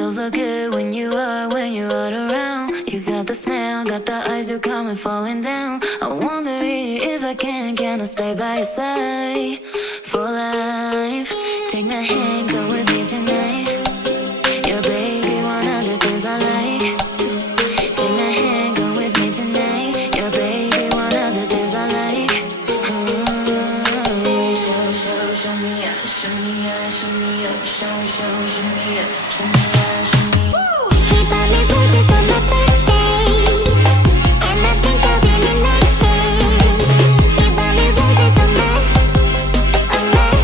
feels so good when you're around. You got the smell, got the eyes, you're coming falling down. I wonder if I can I stay by your side for life? Take my hand, go with me tonight. Your baby, one of the things I like. Take my hand, go with me tonight. Your baby, one of the things I like. Show me up, show me up, show me up, show me up, show me up, show me up. He bought me roses on my birthday, and I think I'll be in nothing. He bought me roses on my birthday.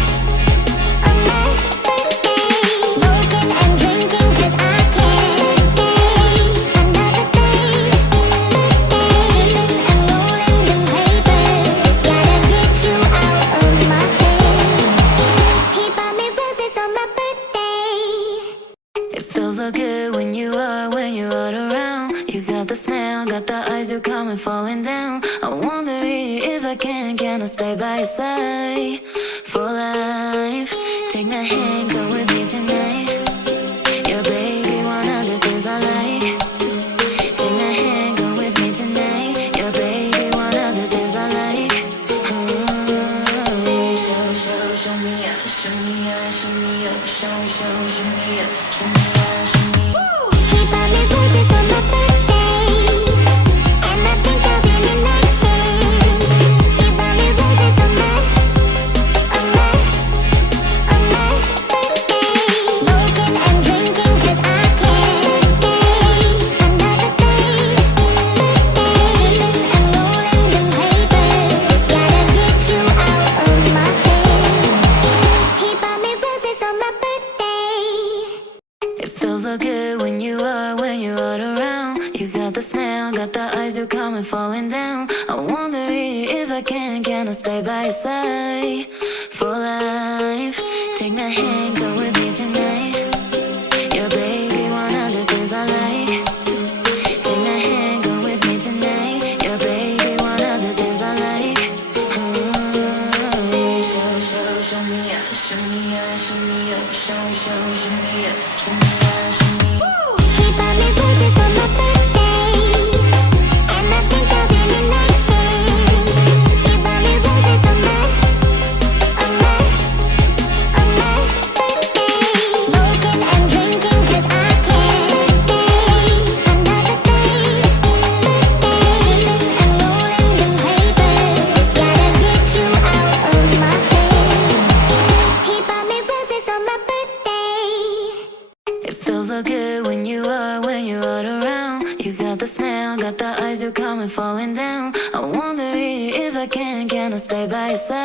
Smoking and drinking 'cause I can't taste another day. Sipping and rolling them papers, gotta get you out of my head. He bought me roses on my birthday. It feels so good when you're around. You got the smell, got the eyes, you're coming falling down. I wonder if I can I stay by your side for life? Take my hand, go with me tonight. Your baby, one of the things I like. Take my hand, go with me tonight. Your baby, one of the things I like. Show me up, show me up, show me up, show me up, show me up, show me up. He bought me roses on my birthday, and I think I'll be in nothing. He bought me roses on my birthday. Smoking and drinking 'cause I can't taste another day. Sipping and rolling them papers, gotta get you out of my head. He bought me roses on my birthday. It feels so good when you're around. You got the smell, got the eyes, you're coming falling down. I wonder if I can I stay by your side for life? Take my hand, go with me tonight. Your baby, one of the things I like. Take my hand, go with me tonight. Your baby, one of the things I like. Show me up, show me up, show me up, show me up, show me up, show me up. He bought me roses on my birthday, and I think I'll be in nothing. He bought me roses on my birthday. Smoking and drinking 'cause I can't taste another day. Sipping and rolling them papers, gotta get you out of my head. He bought me roses on my birthday. It feels so good when you're around. You got the smell, got the eyes, you're coming falling down. I wonder if I can I stay by your side.